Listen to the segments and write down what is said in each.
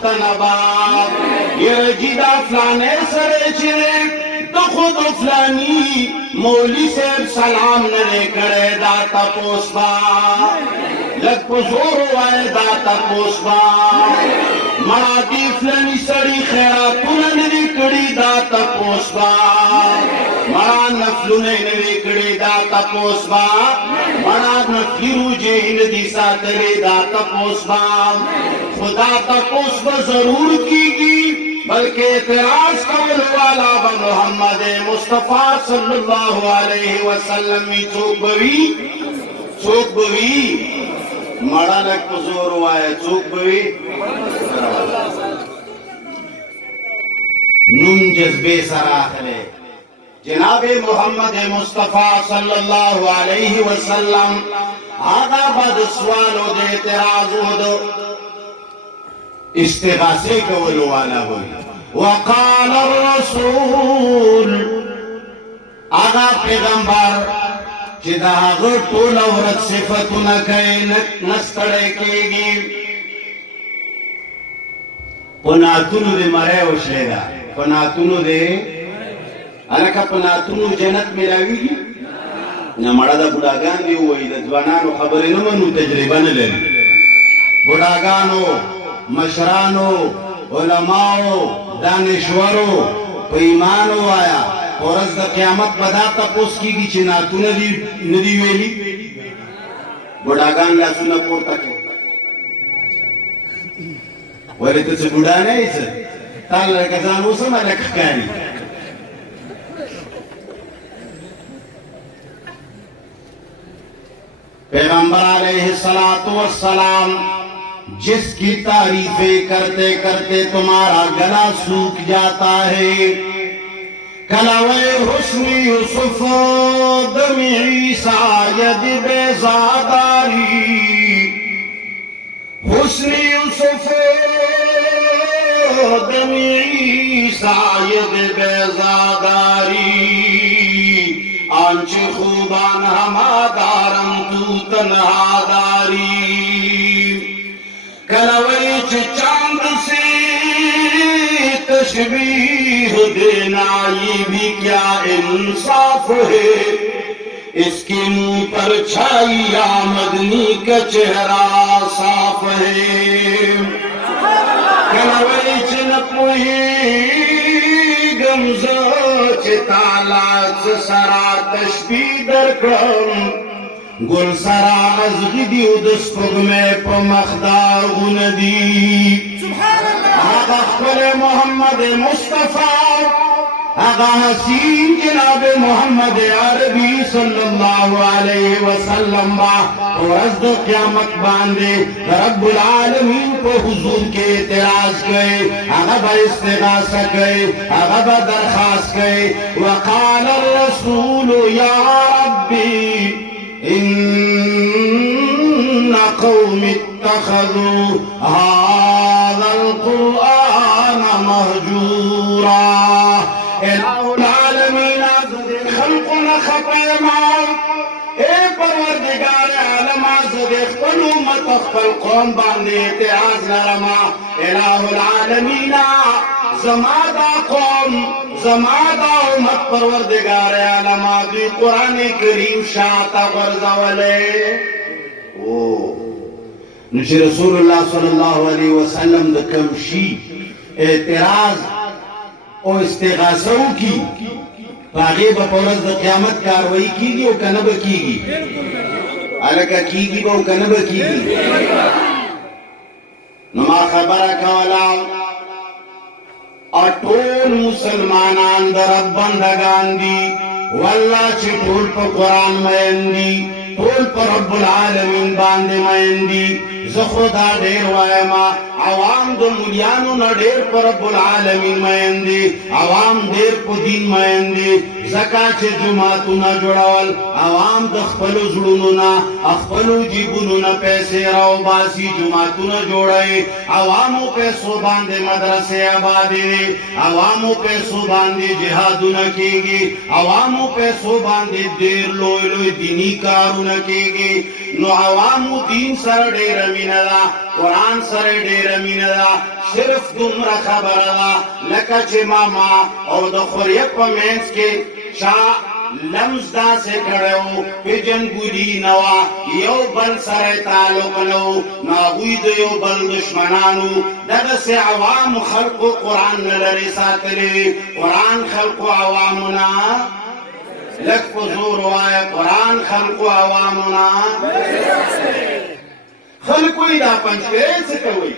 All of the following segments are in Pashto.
پختنبا یرجیدہ فلانے سرے چرے تو خود فلانی مولی صاحب سلام نرے کرے داتا پوسبا لگ پزور ہوئے داتا پوسبا مڑا دی فلانی سڑی خیراتون نرے کڑی داتا پوسبا مڑا نفلونے نرے کڑی داتا پوسبا مڑا نفلی روجے ندی ساترے داتا پوسبا خدا تا پوسبا ضرور کی گی بلکہ اعتراض قول والا با محمد مصطفیٰ صلی اللہ علیہ وسلم میں چوک بوی مڑا لگ پزور ہوئے چوک بوی نم جذبے سراخلے جناب محمد مصطفیٰ صلی اللہ علیہ وسلم آدھا بد سوالو دے اعتراض دو استغاثے قول والا ہوئی وقال الرسول آغا پیغمبر جدا غر طول عورت صفتنا کئی نستڑے کی گی پناتونو دے مرے وشلے دا پناتونو دے الکا پناتونو جنت ملاوی گی نمڑا دا بڑاگان دی ہوئی دا دوانانو خبری نمانو تجربہ نلن بڑاگانو مشرانو علماءو دانشورو پا ایمانو آیا اور از دا قیامت بدا تپوس کی گی چناتو ندی ویلی بڑاگان لاسونا پورتا کے ولی تس بڑا نہیں سر تال لکزانو سما لکھکانی پیغمبر علیہ السلام جس کی تعریفیں کرتے کرتے تمہارا گلا سوکھ جاتا ہے کلوے حسن یوسف دم عیسیٰ ید بیزاداری حسن یوسف دم عیسیٰ ید بیزاداری آنچ خوبان ہما دارم تو تنہا داری کلوی چاند سے تشبیح دینا یہ بھی کیا انصاف ہے اس کے منہ پر چھائی آمدنی کا چہرہ صاف ہے کلوی چنپوئی گمزہ چتالات سرا تشبیح درکم گل سرا از غدی و دسپگ میں پا مخدار غندی آقا اخبر محمد مصطفیٰ آقا حسین جناب محمد عربی صلی اللہ علیہ وسلم با اور از دو قیامت باندے رب العالمین کو حضور کے اعتراض گئے آقا با استغاثہ گئے آقا با درخواست گئے وقال الرسول یا ربی إن قوم اتخذوا هذا القرآن مهجورا إله العالمين خلقنا خطيما اے پروردگار عالم عزد اخبر امت اخبر قوم باندے اعتراض لرما الہ العالمین زمادہ قوم زمادہ امت پروردگار عالم عزد قرآن کریم شاعتا غرزولے نشی رسول اللہ صلی اللہ علیہ وسلم دا کمشی اعتراض او استغاثو کی باغی با پورز دا قیامت کاروائی کی گی او کنب کی گی علکہ کی گی با او کنب کی گی نما خبر کولا اٹول مسلمانان در رب بندگان دی واللہ چی ٹول پا قرآن مین دی ٹول پا رب العالمین باندے مین دی زخدا دیر وائما عوام دو ملیانو نا دیر پا رب العالمین مین دی عوام دیر پا دین مین دی زکاة جماعتو نا جوڑاول عوام دخپلو زڑونو نا اخپلو جیبونو نا پیسے راو باسی جماعتو نا جوڑائی عوامو پیسو باندے مدرسے آبادی دی عوامو پیسو باندے جہادو نا کی گی عوامو پیسو باندے دیر لوئی لوئی دینی کارو نا کی گی نو عوامو دین سر دیر میندا قرآن سره ډیره مینه ده صرف دومره خبره ده لکه چې ماما او د خوریه په منځ کې چا لمز داسې کړی و پېژندګلي نه وه یو بل سره تعلق نه و نو هغوی د یو بل دشمنان و دغسې عوامو خلقو قرآن نه لرې ساتلی قرآن خلقو عوامونه لږ په زور ووایه قرآن خلقو عوامونه خلق وایي دا پنجپیرۍ څه ته وایي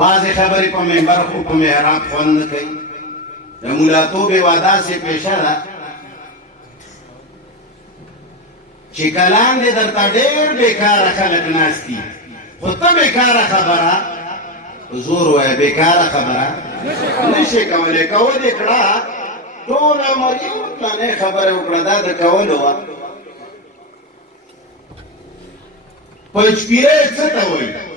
بعضې خبرې په منبر خو په محراب خوند نه کوي د ملاتوب یوه داسې پیشه ده چې کلام دې درته ډېر بېکاره خلک ناست دي خو ته بېکاره خبره په زور وایه بېکاره خبره نشي کولی کول یې کړه ټول عمر یو پلانې خبرې وکړه دا د کولو وه پنجپیرۍ څه ته وایي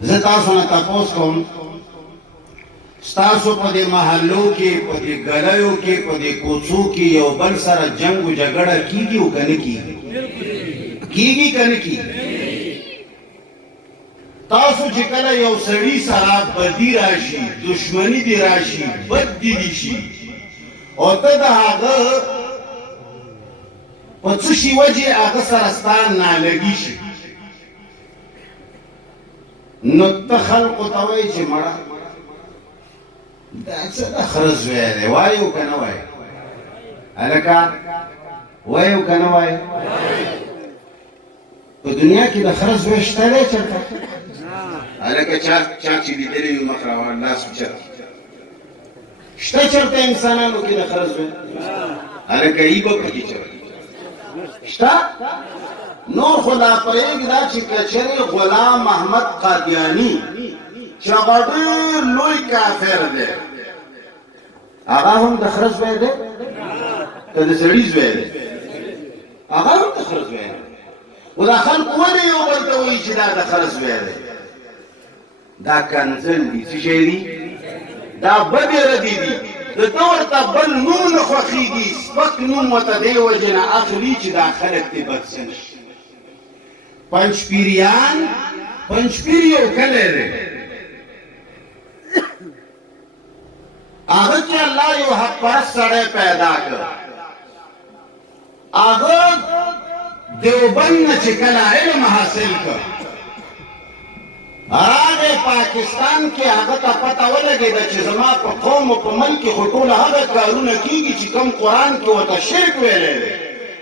زه تاسو نه تپوس کوم ستاسو په دې محلو کې په دې ګلیو کې په دې کوڅو کې یو بل سره جنګ و جګړه کیږي او که نه کیږي کیږي که نه کیږي تاسو چې کله یو سړي سره بدي راشي دشمني دې راشي بد دې دي شي او ته د هغه په څه شي وجې هغه سره ستا نالګي شي نو ته خلقو ته وایي چې مړه دا څه د خره زوی دی وایو که نه وایي هلکه وایو که نه وایي په دنیا کې د خره زوی شته دی چېرته هلکه چا چې لیدلی وي مخ راوړه لاس اوچت شته چېرته انسانانو کې د خره زوی هلکه ای به پکې چېرته شته نور خدا پرېږده چې کچرې غلام محمد قادیاني چې هغه ډېر لوی کافر دی هغه هم د خره زوی دی که د سړي زوی دی هغه هم د خره زوی دی خو دا خلک ولې یو بل ته وایي چې دا د خره زوی دی دا کنځل دي څه شی دي دا بدې ردې دي د ده ورته بل نوم نه خوښېږي سپک نوم ورته دې وجې نه اخلي چې دا خلک دې بد څه نه شي پنجپیریان پنجپیر یو کلی دی هغه کې الله یو حق پرست سړی پیدا کړ هغه دیوبند نه چې کله علم حاصل کړ راغی پاکستان کې هغه ته پته ولګېده چې زما په قوم او په ملک کې خو ټوله هغه کارونه کېږي چې کوم قرآن کې ورته شرک ویلی دی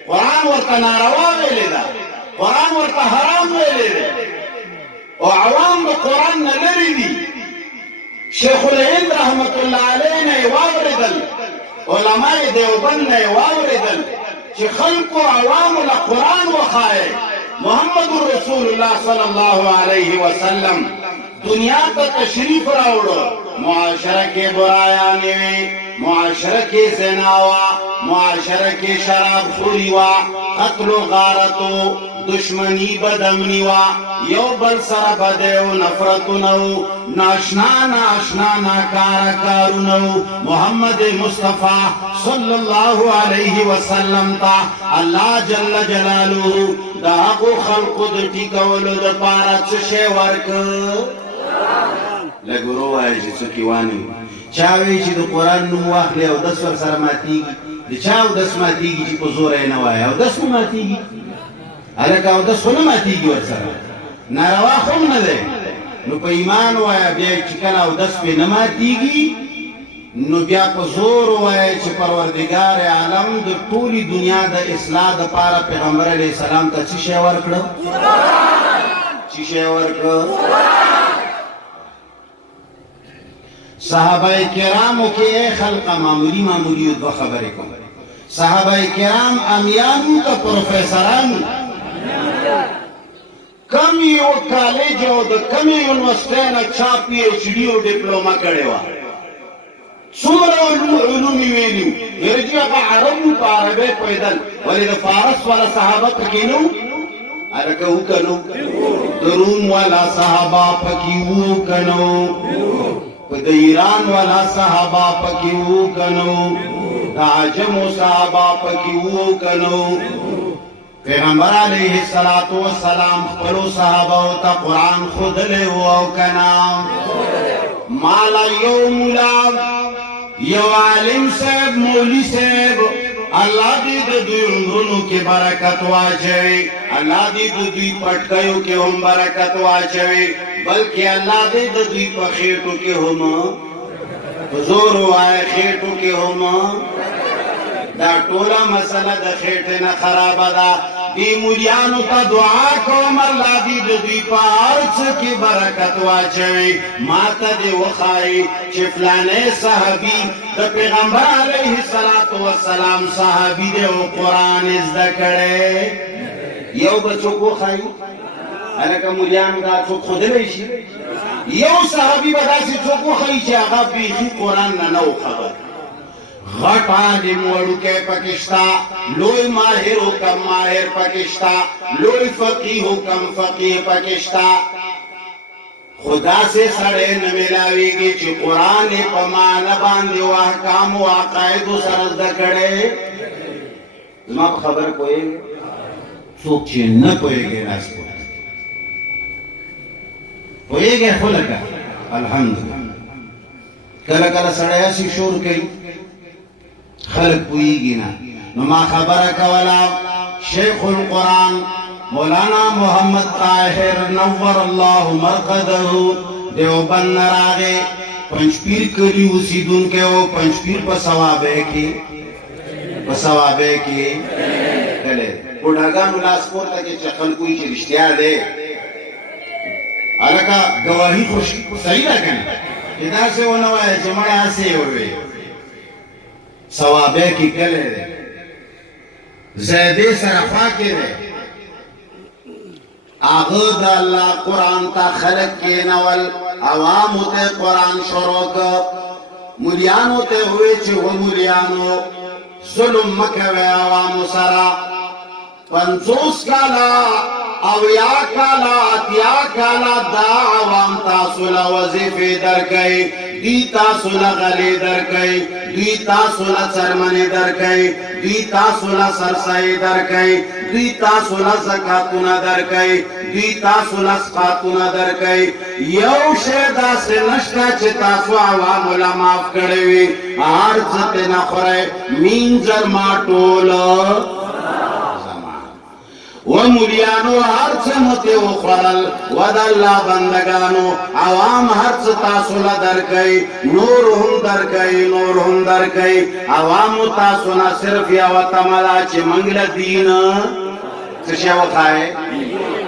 قرآن ورته ناروا ویلې ده قرآن ورته حرام ویلې دی او عوام د قرآن نه لرې دي شیخ الهند رحمت الله علیه نه یې واورېدل علمای دیوبند نه یې واورېدل چې خلکو عوامو له قرآن وښایئ محمد رسول الله صلی الله علیه وسلم دنیا ته تشریف راوړو معاشره کې برایانې وې معاشره کې زنا وه معاشره کې شراب خوري وه قتل و غارتو دشمنی بدمنی وه یو بل سره بدی و نفرتونه و ناشنا ناشنا ناکاره کارونه و محمد مصطفی صلی الله علیه وسلم ته الله جل جلاله د هغو خلقو د ټیکولو دپاره څه شی ورکړ لږ ورو وایه چې څوک یې وانه چا وایي چې د قرآن نوم واخلي اودس ورسره ماتېږي د چا اودس ماتېږي چې په زوره یې نه وایه اودس مو ماتېږي هلکه اودس خو نه ماتېږي ورسره ناروا خو هم نه دی نو په ایمان وایه بیا چې کله اودس پرې نه ماتېږي نو بیا په زور وایه چې پروردګار عالم د ټولې دنیا د اصلاح دپاره پیغمبر علیه السلام ته څه شی ورکړه څه شی ورکړه صحابه کرامو کې خلق معمولی معمولی دو خبرې کوم صحابه کرام امیانو که پروفیسرانو کم یو کالج او د کم یونیورسټۍ نه چا پی ایچ ډي او ډیپلوما کړې وه څومره علوم یې ویلي یرجې هغه عربو په عربۍ پوهېدل ولې د فارس والا صحابه پکې نه وو هلکه وو که نو د روم والا صحابه پکې وو که نو په د ایران والا صحابه پکې وو که نو دا عجم و صحابہ پکی وو کنو پیغمبر علیہ السلام خپلو صحابہ تا قرآن خود لے وو کنا مالا یو مولا یو عالم صاحب مولی صاحب اللہ دی دوی عمرونو کے برکت واچوی اللہ دی دوی پٹکیو کے ہم برکت واچوی بلکہ اللہ دی دوی پا خیٹو کے ہم حضور وائے خیٹو کے ہم دا ٹولا مسئلہ دا خیٹنا خراب دا دی مولیانو تا دعا کوم اللہ دی دوی پا عرص کی برکت واچوی ماتا دی وخائی چفلانے صحابی دا پیغمبر علیہ السلام صحابی دے و قرآن ازدکڑے یو بچو کو خائی الکا مولیانو دا چوک خود لیشی یو صحابی بدا سی چوکو خائی چی آغا بیخی قرآن ننو خبر غٹ عالم وڑو کے پکشتا لوئی ماہر ہو کم ماہر پکشتا لوئی فقیح ہو کم فقیح پکشتا خدا سے سڑے نملاوی گی چی قرآن پمان باندی و احکام و عقائد و سرز دکڑے زمان خبر کوئے گے سوک چی نہ کوئے گے راس کوئے گے خلقا الحمدللہ کلا کلا سڑے ایسی شور کئی خلق پوئی گینا نما خبر کولا شیخ القرآن مولانا محمد طاہر نور اللہ مرقدہو دیوبند نراغے پنچپیر کلی اسیدون کے وہ پنچپیر پا ثوابے کی کلے بڑھگان الاس پورتا کے چخل کوئی چی رشتیار دے علاقہ گواہی خوش صحیح لگنا ادھا سے وہ نوائے جمعہ آسے ہوئے ثوابے کی کلے دے زیدے سرفا کے دے آغد اللہ قرآن تا خلق کے نول عوام ہوتے قرآن شروع کا مولیان ہوتے ہوئے چھو مولیانو ظلم مکوے عوام سرا 50 کالا اویا کالا اتیا کالا دا عوام تاسولا وظیفے در گئی دی تاسولا غلی در گئی دی تاسولا چرمنی در گئی دی تاسولا سرسائی در گئی دی تاسولا زکاتونا در گئی دی تاسولا سقاتونا در گئی یو شیدہ سے نشتا چی تاسو عوام اللہ معاف کروی عرض نخورے مینزر ماٹولا ومولیانو ہرچ متے اخرل ود اللہ بندگانو عوام ہرچ تاسولا در گئی نورہم در گئی عوام تاسونا صرف یا وطملا چی منگل دین چشے وقائے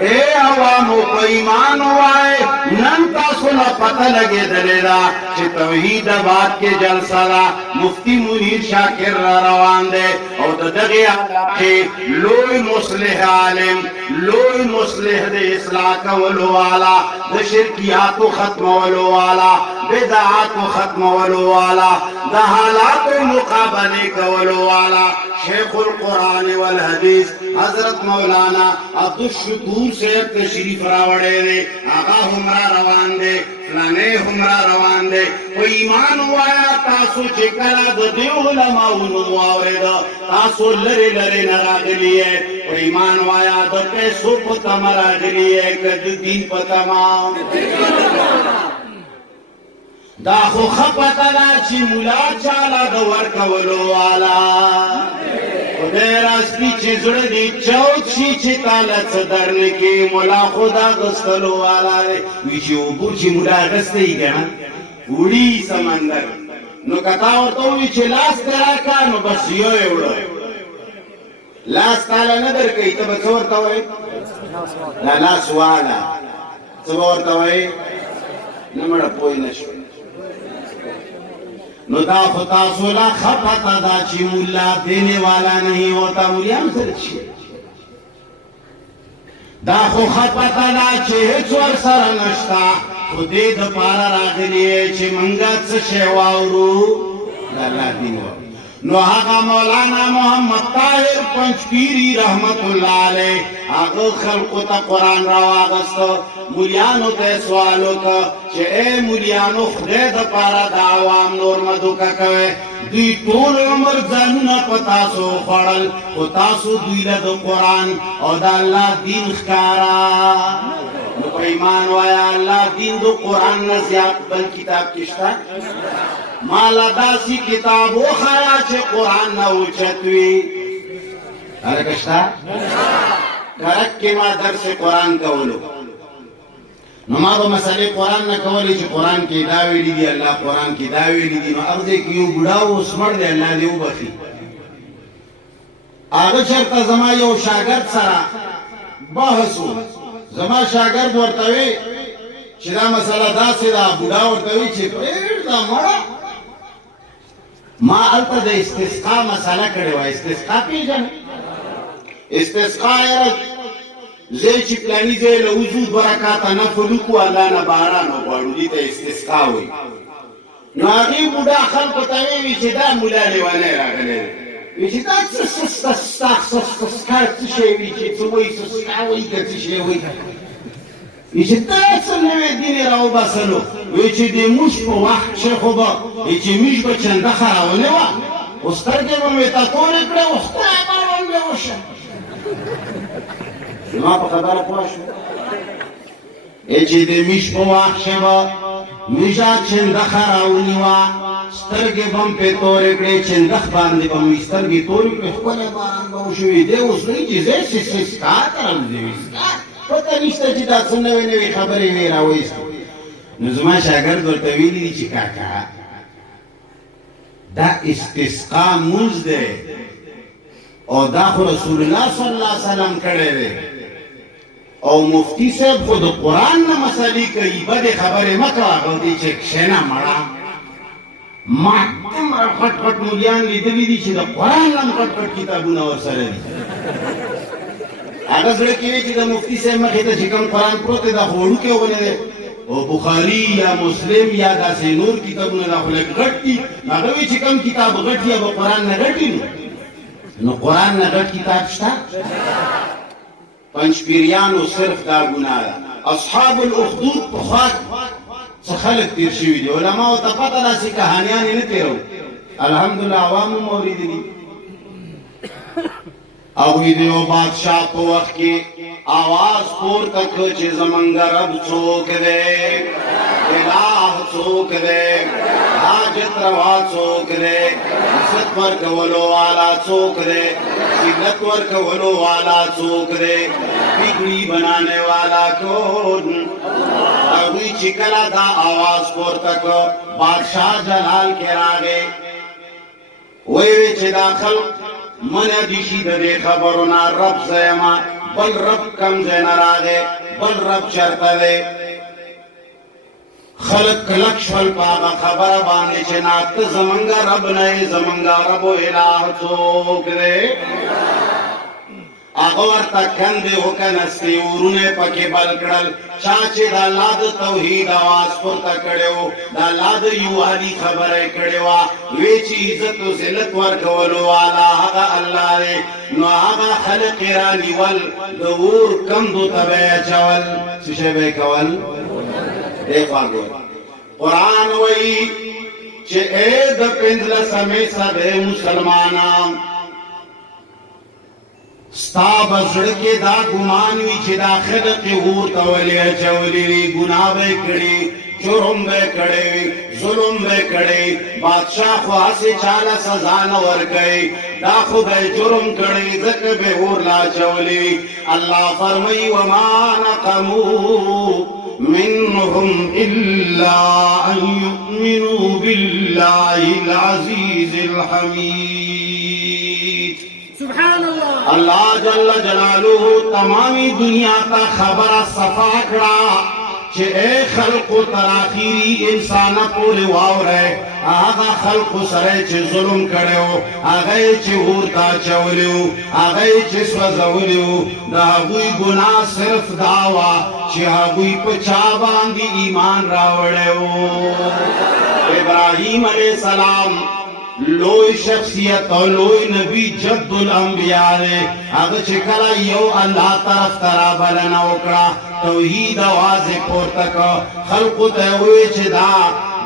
اے عوامو پا ایمان ہوائے نن تاسولا پتہ لگے دلیدہ چی توحید بات کے جلسہ دا مفتی منیر شاکر را روان دے او دغی علاقے لوئی مصلح عالم لوئی مصلح دے اصلاح کا ولو والا دا شرکیات و ختم ولو والا بدعات و ختم ولو والا دا حالات و مقابلے کا ولو والا شیخ القرآن والحدیث حضرت مولانا عبدالشکور سے تشریف راوڑے دے آقا ہمرا روان دے فلانے ہمرا روان دے و ایمان ہوایا تاسو چکلا دا دیو علماء نموارے دا تاسو لرے لرے نراغلی ہے و ایمان ہوایا دا پیسو پتا مراغلی ہے کد دین پتا ماں دا خو خپتا دا چی ملا چالا دا ورکولو والا خدای راستی چی زڑ دی چوک شی چی تالت درنکی ملا خدا غستلو والا دے ویچی اوپر چی ملا غستے ہی گنا اوڑی سمندر نو کتاورتو ویچی لاس تراکا نو بس یوئے اوڑو لاس تالا ندر کئی تب چورتا ہوئے لاس والا چورتا ہوئے نمڑا پوئی نشوئے نو دا خطا سولا خپتا دا چی مولا دینے والا نہیں ہوتا مولیان سرچی دا خو خپتا دا چی ہچور سر نشتا خودی دا پارا راغلی ہے چی منگا چشے واورو دا اللہ دین واورو نو هغه مولانا محمد طاهر پنځپیری رحمت الله علیه هغه خلقو ته قرآن راواغسته مولیانو ته سوال وکړه چې ای مولیانو خدای دپاره د عوام نور مه دوکه کوئ دوی ټول عمر ځانونه په تاسو خوړل خو تاسو دوی له د قرآن او د الله دین ښکاره نو په ایمان وایه الله دین د قرآن نه زیات بل کتاب کې شته مالا داسی کتاب وخیا چې قرآن نه اوچت وي هلکه شته کرک کې ما درس قرآن کولو نو ما به مسئلې قرآن نه کولې چې قرآن کې دا ویلي دي الله قرآن کې دا ویلي دي نو هغه ځای کې یو بوډا و سمړ دی الله دې وبخي هغه چېرته زما یو شاګرد سره بحث و زما شاګرد ورته وی چې دا مسله داسې ده بوډا ورته وی چې پرېږده مړه ما هلته د استسقا مسله کړې وه استسقا پېژنې استسقا یاره ځای چې پلاني ځای له وضو دوه رکاته نفل وکړو الله نه باران وغواړو دې ته استسقا وایي نو هغې بوډا خلکو ته ویې چې دا ملا لیونی راغلی دی وی چې دا څه سسکا څه شی وي چې څه وایي سسکا وایي که څه شی وایي وی چې دا څه نوی دین یې راوباسلو وی چې د موږ په وخت کښې خو به وی چې موږ به چندخه راولې وه خو سترګې به مې ته تورې کړې وه خدای به ړنډې وشه زما په خبره پوه شو چې د موږ په وخت کښې به موږ چندخه راونیوه سترګې به م پې تورې کړې چندخ باندې به مې سترګې تورې کړې ښکلی باران به وشوي دی اوس وایي چې زه سسکا کرم زه وسکا پته نشته چې دا څه نوې نوې خبرې وې راوایستې نو زما شاګرد ورته ویلي دي چې کاکا دا استسقا مونځ دی او دا خو رسول الله صلی الله علیه وسلم کړی دی او مفتی صاحب خو د قرآن نه مسلې کوي بدې خبرې مه کوه هغه دی چې کښېنه مړه ما دومره خټ خټ مولیان لیدلي دي چې د قرآن نه هم خټ خټ کتابونه ورسره دي هغه زړه کې وي چې د مفتي صاحب مخې ته چې کوم قرآن پروت دی دا خو وړوکی غوندې دی او بخاري یا مسلم یا داسې نور کتابونه دا خو لږ غټ دي هغه وي چې کوم کتاب غټ وي هغه قرآن نه غټ وي نو قرآن نه غټ کتاب شته پنجپیریانو صرف دا ګناه ده اصحاب الاخدود پخوا څه خلک تېر شوي دي علماو ته پته داسې کهانیان یې نه تېرو الحمدلله عوامو هم اورېدلي هغوی د یو بادشاه په وخت کې آواز پورته کړ چې زمونږ رب څوک دی الہ څوک دی حاجت روا څوک دی عزت ورکولو والا څوک دی ذلت ورکولو والا څوک دی بگڑی بنانے والا کون هغوی چې کله دا آواز پورته کړ بادشاه جلال کې راغی ویې چې دا خلق منع دي شي د دې خبرو نه رب زه یمه بل رب کم ځای نه راغی بل رب چېرته دی خلق کلک شول په هغه خبره باندې چې نه ته زمونږ رب نه یې زمونږ رب و الہ څوک دی هغه ورته کندې وکنستې ورونه یې پکې بل کړل چا چې د الله د توحید اواز پورته کړی و د الله د یووالي خبره یې کړې وه وی چې عزت و ذلت ورکولو والا هغه الله دی نو هغه خلق یې رانیول د اور کندو ته به یې اچول څه شی به یې کول دی خوا ګور قرآن وایي چې ای د پنځلسمې صدۍ مسلمانان ستا بزړه کې دا ګمان وي چې دا خلق یې اور ته ولې اچولي وي ګناه به یې کړي جرم به یې کړی وي ظلم به یې کړی بادشاه خو هسې چاله سزا نه ورکوي دا خو به یې جرم کړی ځکه به یې اور لا اچولي وي الله فرمایي وما نقموا منهم إلا أن يؤمنوا بالله العزيز الحميد سبحان الله الله جل جلاله تمامی دنیا تا خبر صفا کړه چې اے خلق تر اخیری انسان پورې واوره هغه خلق سره چې ظلم کړو هغه چې ورتا چولیو هغه چې سوځولیو دا هغوی ګناه صرف داوا چې هغوی په چا باندې ایمان راوړیو ابراهیم علیہ السلام لوی شخصیت او لوی نبی جد الانبیاء دے اگر چکلا یو اللہ طرف ترا بلنا وکڑا توحید آواز پورتک خلق تیوی چھ دا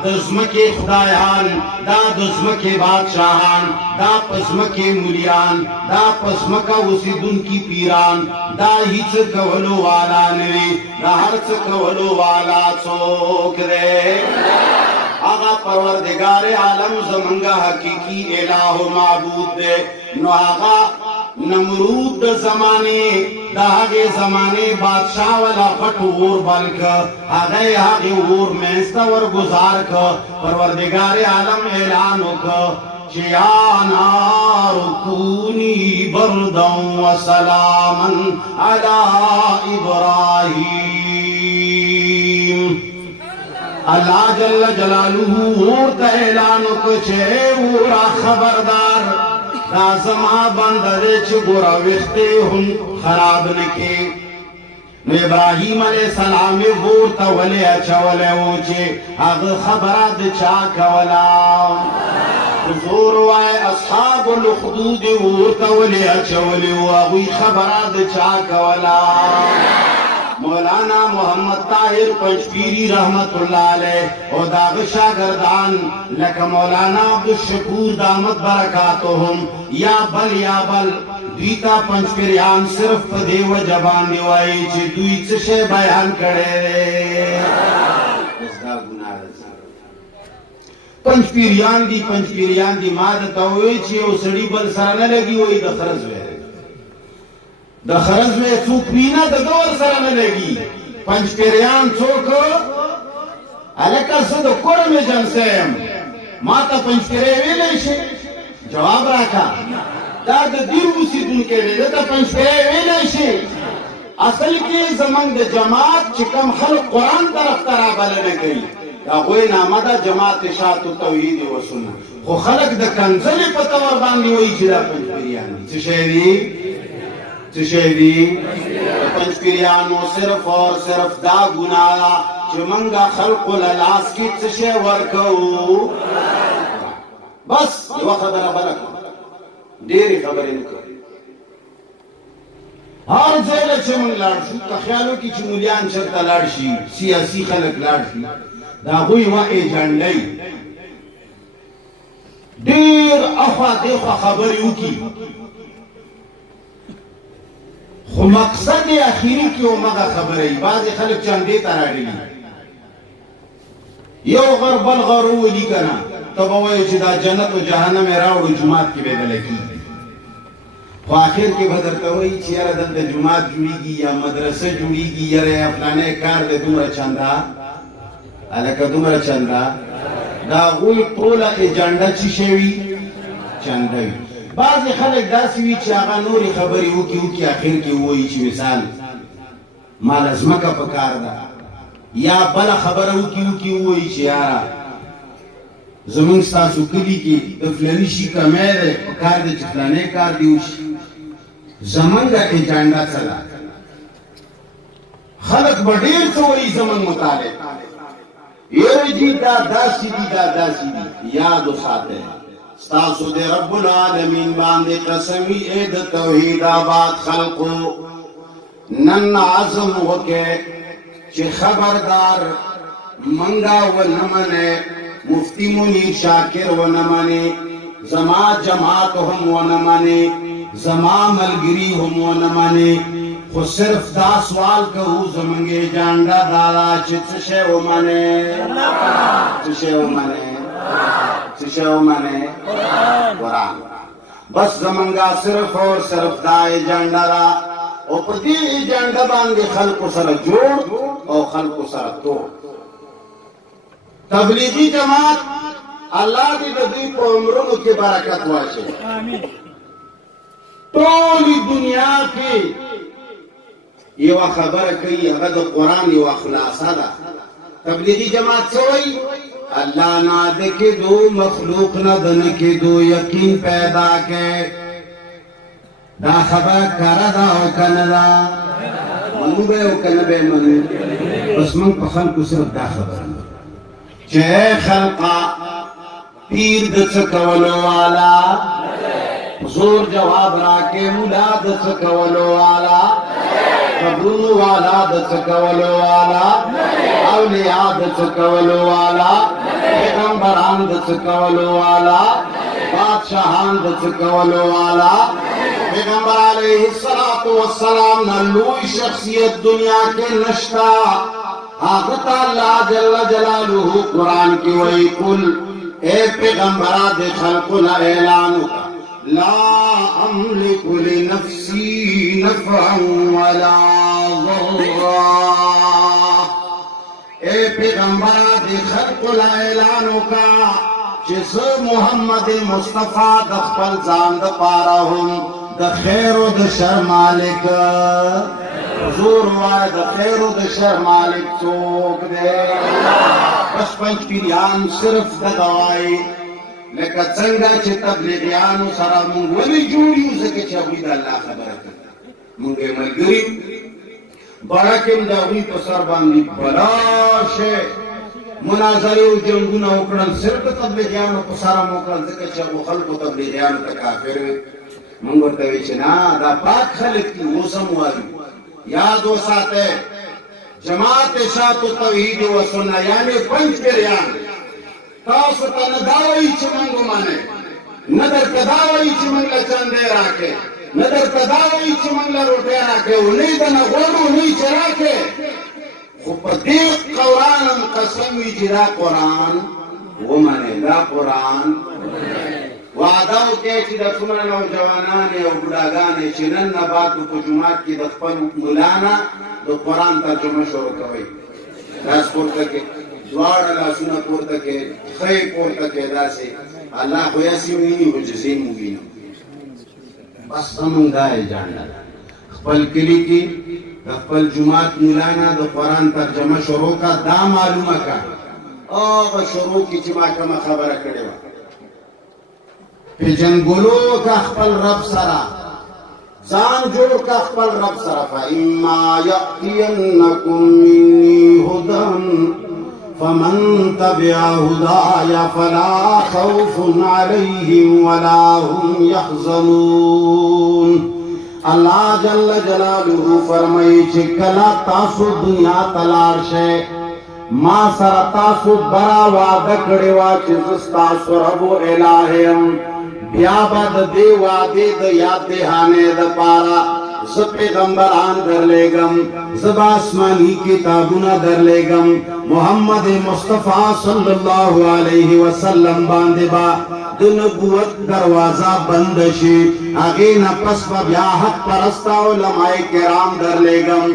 دزمکی خدایان دا دزمکی بادشاہان دا پسمکی ملیان دا پسمکا وسیدن کی پیران دا ہیچ کولو والا نوی دا ہرچ کولو والا چوک دے آغا پروردگار عالم زمانگا حقیقی الہ و معبود دے نو آغا نمرود دا زمانے دا آگے زمانے بادشاہ والا خط غور بلک آگے آگے غور مینستا ور گزار کا پروردگار عالم اعلانو کا چیا نار کونی بردا و سلاما علی ابراہیم اللہ جل جلالہ ورد اعلانو کچھے ورا خبردار دا زما بندے چھ گورا وقتے ہم خراب نکے نو ابراہیم علیہ السلام ورد ولی اچھا ولی اوچے اگ خبرات چاک ولا حضور وائے اصحاب الخدود ورد ولی اچھا ولی اگوی خبرات چاک ولا مولانا محمد طاہر پنجپیری رحمت اللہ علیہ اور داغ شاگردان لکا مولانا عبدالشکور دامت برکاتہم یا بل دویتا پنجپیریان صرف دیو جبان دیوائی چی دوی چشے بیان کرے اس دا گناہ رضا پنجپیریان دی مادتا ہوئی چی او سڑی بل سرانہ لگی ہوئی دخرز ہوئے دا خرز میں چوک پینا دا دور سر میں لگی پنج پیریان چوک علیکہ سے دا کور میں جن سیم ماتا پنج پیرے ویلے شے جواب رکھا دا دیر اسی دن کے لئے دا پنج پیرے ویلے شے اصل کی زمان دا جماعت چکم خلق قرآن طرف طرح بلنے گئی دا غوی نامہ دا جماعت شاعت و توحید و سنہ خو خلق دا کنزل پتور باندی وی چلا پنج پیریان دی چشیدی چشیدی پنج پیریانو صرف اور صرف دا گناہ چمنگا خلق للاس کی چشے ورکو بس یہ خبر برکو دیری خبریں نکو ہر زیلہ چمنگ لارشو تخیالو کی چمولیان چرتا لارشی سیاسی خلق لارشی دا غوی وائی جانڈائی دیر افا دیخوا خبریو کی خو مقصد اخیری کی او مگا خبری بعض خلق چندے تراڑی یو غر بل غرو لی کنا تب اوائے چی دا جنت و جہنم راوڑ جماعت کی بیدلے کی خو آخر کے بدرتا ہوئی چی یار دل دا جماعت جوڑی گی یا مدرسہ جوڑی گی یار افلانے کار دے دمرا چندہ علاقہ دمرا چندہ دا غوی طولہ ایجانڈا چی شوی چندوی بعض خلق داسی وی چی آغا نوری خبری وکی آخر کی ہوئی چی مثال مال ازمکا پکار دا یا بلا خبر وکی ہوئی چی آرا زمان ستاسو کلی کی دفلانی شی کمیر پکار دا چفلانے کار دیوشی زمان دا ایجانڈا چلا خلق بڑیر سوئی زمان مطالب یہ جی دا سی دی یاد و ساتے ہیں ستاسو دے رب العالمین باندے قسمی اید توحید آباد خلقو نن عظم ہوکے چھ خبردار منگا و نمانے مفتی منیر شاکر و نمانے زما جماعت ہم و نمانے زما ملگری ہم و نمانے خو صرف دا سوال کہو زمانگے جانڈا دادا چشے و مانے چشے و مانے چشو مانے قرآن بس زمانگا صرف اور صرف دا ایجنڈا دا اور پتی ایجنڈا باندے خلق سر جوڑ اور خلق سر توڑ تبلیغی جماعت اللہ دی ددی کو عمروں کی برکت واشے تولی دنیا کی یہ خبر کئی اغد قرآن یہ خلاصہ دا تبلیغی جماعت سوئی اللہ نہ دکھے دو مخلوق نہ دنکے دو یقین پیدا کے دا خبر کرا دا او کندا منو بے او کن بے منو بس من پا خلق صرف دا خبر چے خلقا پیر د څه کولو والا زور جواب راکې مولا د څه کولو والا قبرونو والا د څه کولو والا اولیاء د څه کولو والا پیغمبران د څه کولو والا بادشاہان د څه کولو والا پیغمبر علیہ السلام نہ لوی شخصیت دنیا کے نشتا آغت اللہ جل جلالہ قرآن کی وئی قل اے پیغمبرہ دے خلقنا اعلانو لا املک لنفسی نفعا ولا ضرا اے پیغمبرہ دے خلقنا اعلانو کا چیز محمد مصطفیٰ دخپل زاند پارا ہم د خیر و د شر مالک حضور وای د خیر و د شر مالک څوک دی بس پنځ پیریان صرف د دوای لکه څنګه چې تبلیغیانو سره مونږ ولې جوړ یو ځکه چې هغوی د الله خبره کوي مونږ یې ملګري بړکم د هغوی په سر باندې بلا شی مناظرې او جنګونه وکړل صرف د تبلیغیانو په سره مو وکړل ځکه چې هغو خلکو تبلیغیانو ته کافر وي مونږ ورته وی چې نه دا پاک خلک دي اوس هم وایو یاد وساته جماعت اشاعت توحید و سنت یعنی پنځ پیریان تاسو ته نه دا وایي چې مونږ ومانه نه درته دا وایي چې مونږ له چندې راکې نه درته دا وایي چې مونږ له روټۍ راکې اونۍ د نه غواړو اونۍ چې راکې خو په دې قرآن هم قسم وي چې دا قرآن ومنې دا قرآن وعده وکړئ چې د څومره نوجوانانې او بوډاګانې چې نن نه بعد په جومات کې د خپل ملا نه د قرآن ترجمه شروع کوئ لاس پورته کړئ دواړه لاسونه پورته کړئ ښه یې پورته کړئ داسې الله خو یاسې ویني خو جزې مو وینو بس زمونږ دا اجنډا ده خپل کلي کې د خپل جومات ملا نه د قرآن ترجمه شروع کا دا معلومه کا هغه شروع کې چې ما کومه خبره کړې وه پیجنګلو کا خپل رب سرا ځان جوړ کا خپل رب سرا فإما يأتينكم مني هدى فمن تبع هداي فلا خوف عليهم ولا هم يحزنون اللہ جل جلالہ فرمائی چې کلا تاسو دنیا تلار شئ ما سره تاسو برا وعده کړې وه چې زه ستاسو رب و الٰه یم بیا به د دې وعدې د یاد دهانې دپاره زه پیغمبران درلېږم زه به آسماني کتابونه درلېږم محمد مصطفی صلی الله علیه وسلم باندې به د نبوت دروازه بند شي هغې نه پس به بیا حق پرسته علماء کرام درلېږم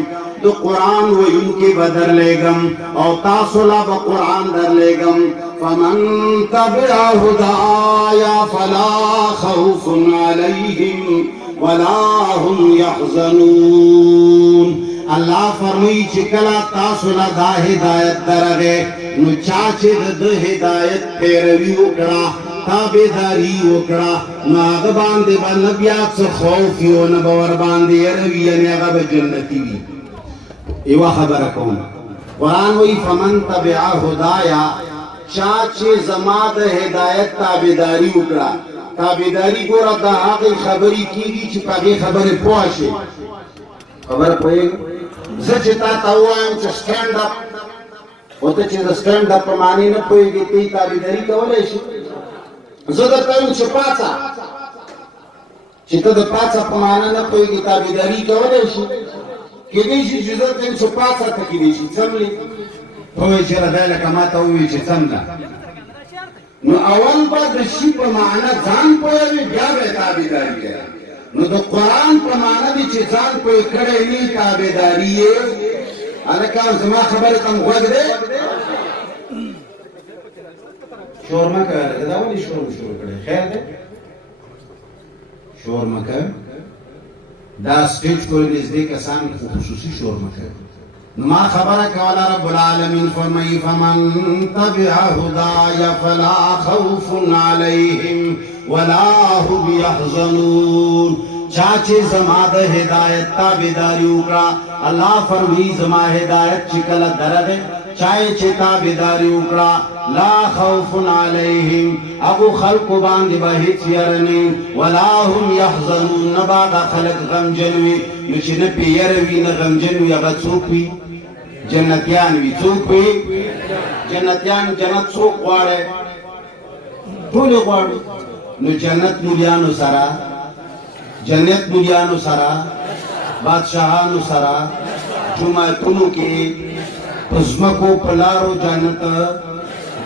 د قرآن ویونکي به درلېږم او تاسو لا به قرآن درلېږم فمن تبع هدایا فلا خوف علیهم ولا هم يحزنون الله فرمایي چې کله تاسو له دا هدایت درغې نو چا چې د هدایت پیروي وکړه تابعداري وکړه نو هغه باندې به نه بیا څه خوف یو نه به ورباندې یره وي یعنې هغه به جنتي وي یوه خبره کوم قرآن وایي فمن تبع هدایا چا چې زما د هدایت تابعداري وکړه تابعداري ګوره د هغې خبرې کېږي چې په هغې خبرې پوه شي خبره پوهېږې زه چې تا ته ووایم چې سټینډ اپ خو ته چې د سټینډ اپ په معنی نه پوهېږې ته یې تابعداري کولی شي زه درته وایم چې پاڅه چې ته د پاڅه په معنی نه پوهېږې تابعداري کولی شي کېدای شي چې زه درته وایم چې پاڅه ته کېدای شي څملې ته وایې چې خدای لکه ما ته ووایي چې څمله نو اول به د شي په معنا ځان پوهوي بیا به تابعداري کوي نو د قرآن په معنا دي چې ځان پوه کړی نه تابعداري یې هلکه زما خبرې ته م غوږ دی شور مه کوه هلکه دا ولې شور شروع کړی خیر دی شور مه کوه دا سټیج پورې نږدې کسان خو خصوصي شور مه کوه نو ما خبره کوله رب العالمین فرمایي فمن تبع هداي فلا خوف عليهم ولا هم يحزنون چا چې زما د هدایت تابعداري وکړه الله فرمایي زما هدایت چې کله درغې چای چې تابعداري وکړه لا خوف علیهم ابو خلق باندې به هیڅ یره نه ولا هم يحزنون نه به دا خلک غمجن وي نو چې نه پې یره وي نه غمجن وي هغه څوک وي جنتیان وي څوک وي جنتیان جنت څوک غواړي ټول غواړو نو جنت مولیانو سره جنت مولیانو سره بادشاہانو سره جماعتونو کې پزمکو پلارو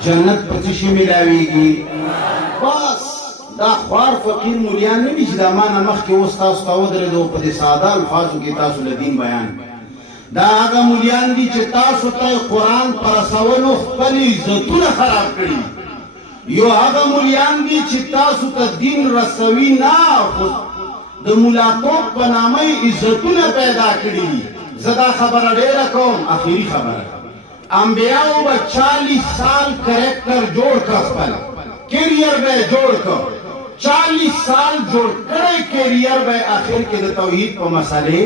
جنت پتشی ملاویگی بس دا خوار فقیر مولیان نمی چی دا مانا مخ کے وستاس تاودر دو پدی سادہ الفاظو کی تاسو لدین بیان دا آگا مولیان دی چی تاسو تای قرآن پرسولو خپلی عزتون خراب کری یو آگا مولیان دی چی تاسو تا دین رسوی نا خود دا مولاتوب پنامی عزتون پیدا کری زدا خبر ڈیرہ کون آخری خبر انبیاءو با 40 سال کریکٹر جوڑ کر پل کیریئر بے جوڑ کر 40 سال جوڑ کرے کیریئر بے آخر کے دا توحید پا مسئلے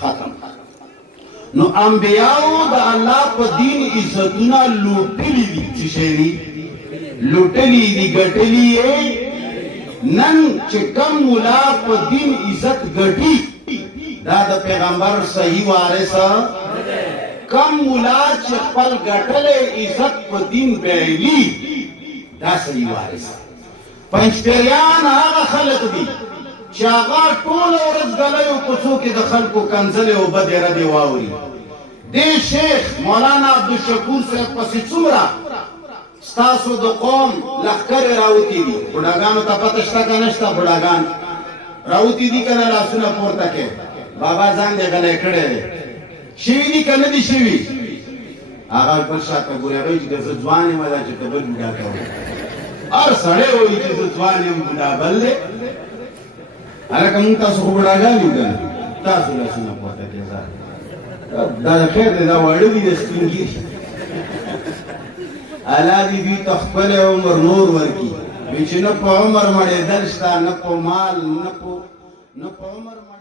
ختم نو انبیاءو دا اللہ پا دین عزتنا لوٹلی دی چشیری لوٹلی دی گٹلی نن چکم مولا پا دین عزت گٹی دا دا پیغمبر صحیح وارثا کم مولا چپل گٹلے عزت پا دین بیلی دا صحیح وارثا پنچ پیریان آغا خلق دی چاگا ٹول ورز گلے و کسو کی دا خلقو کنزلے و بدے ردے واوری دے شیخ مولانا عبدالشکور صاحب پسی چمرا ستاسو دا قوم لخکر راوتی دی بڑاگانو تا پتشتا کا نشتا بڑاگان راوتی دی کنا لاسونا پورتا کے بابا زان دے گلے کڑے دے شیوی دی کنا دی شیوی آغا پرشاتا گوری غیچ گز زوانی مدا چکا بل بڑا کھو اور سڑے ہوئی چیز زوانی بڑا بل دے حالا کمون تاسو خو بڑاگانی گنا تاسو لاسونا پورتا کے زار دا خیر دے دا وڑی دی دستنگی اللہ دی بھی تخبل عمر نور ورکی بیچی نپو عمر مڑے دلشتا نپو مال نپو عمر مڑے